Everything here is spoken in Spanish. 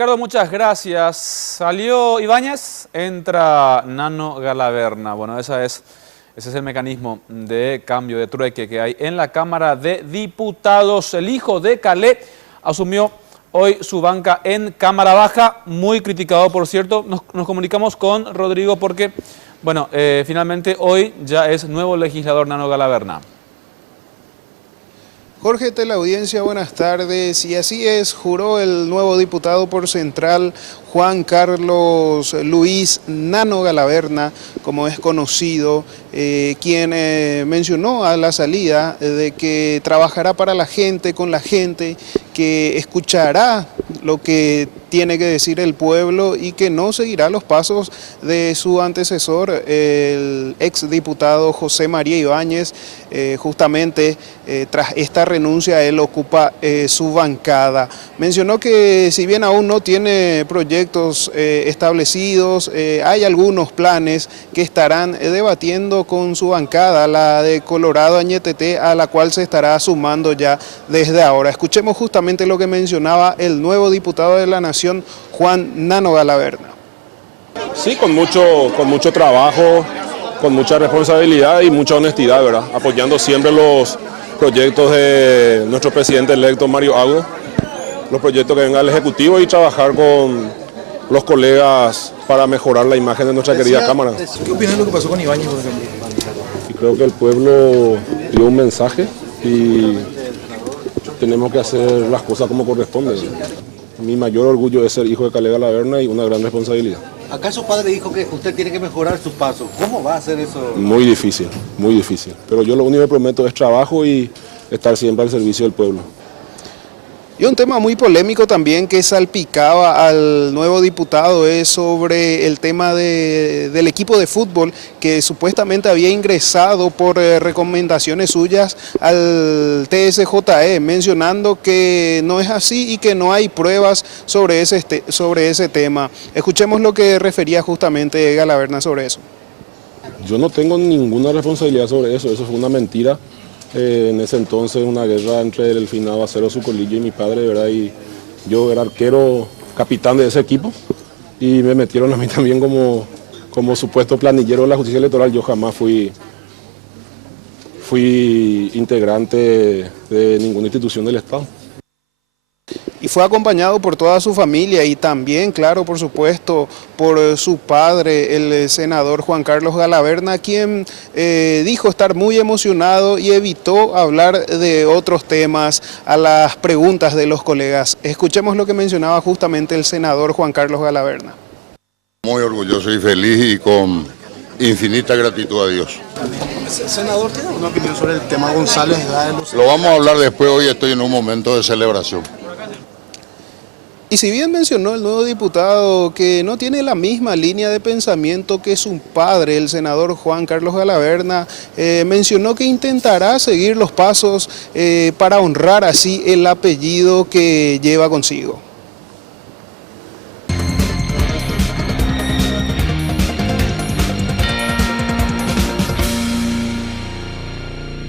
Ricardo, muchas gracias. Salió Ibáñez, entra Nano Galaverna. Bueno, ese es el mecanismo de cambio, de trueque que hay en la Cámara de Diputados. El hijo de Calé asumió hoy su banca en Cámara Baja, muy criticado, por cierto. Nos comunicamos con Rodrigo porque, bueno, finalmente hoy ya es nuevo legislador Nano Galaverna. Jorge, teleaudiencia, buenas tardes. Y así es, juró el nuevo diputado por Central, Juan Carlos Luis Nano Galaverna, como es conocido, quien mencionó a la salida de que trabajará para la gente, con la gente, que escuchará lo que tiene que decir el pueblo y que no seguirá los pasos de su antecesor, el exdiputado José María Ibáñez. Justamente tras esta renuncia él ocupa su bancada. Mencionó que si bien aún no tiene proyectos establecidos, hay algunos planes que estarán debatiendo con su bancada, la de Colorado Añetete, a la cual se estará sumando ya desde ahora. Escuchemos justamente lo que mencionaba el nuevo diputado de la Nación, Juan Nano Galaverna. Sí, con mucho trabajo, con mucha responsabilidad y mucha honestidad, ¿verdad? Apoyando siempre los proyectos de nuestro presidente electo Mario Agüo, los proyectos que venga del Ejecutivo y trabajar con los colegas para mejorar la imagen de nuestra querida Cámara. ¿Qué opinas de lo que pasó con Ibáñez, por ejemplo? Y creo que el pueblo dio un mensaje y tenemos que hacer las cosas como corresponde. Mi mayor orgullo es ser hijo de Calé Galaverna y una gran responsabilidad. Acá su padre dijo que usted tiene que mejorar su paso. ¿Cómo va a hacer eso? Muy difícil, muy difícil. Pero yo lo único que prometo es trabajo y estar siempre al servicio del pueblo. Y un tema muy polémico también que salpicaba al nuevo diputado es sobre el tema del equipo de fútbol que supuestamente había ingresado por recomendaciones suyas al TSJE, mencionando que no es así y que no hay pruebas sobre ese tema. Escuchemos lo que refería justamente Galaverna sobre eso. Yo no tengo ninguna responsabilidad sobre eso fue una mentira. En ese entonces una guerra entre el finado Acero Sucolillo y mi padre, ¿verdad? Y yo era arquero, capitán de ese equipo y me metieron a mí también como supuesto planillero de la justicia electoral. Yo jamás fui integrante de ninguna institución del Estado. Y fue acompañado por toda su familia y también, claro, por supuesto, por su padre, el senador Juan Carlos Galaverna, quien dijo estar muy emocionado y evitó hablar de otros temas a las preguntas de los colegas. Escuchemos lo que mencionaba justamente el senador Juan Carlos Galaverna. Muy orgulloso y feliz y con infinita gratitud a Dios. Senador, ¿tiene alguna opinión sobre el tema González? Lo vamos a hablar después, hoy estoy en un momento de celebración. Y si bien mencionó el nuevo diputado que no tiene la misma línea de pensamiento que su padre, el senador Juan Carlos Galaverna, mencionó que intentará seguir los pasos para honrar así el apellido que lleva consigo.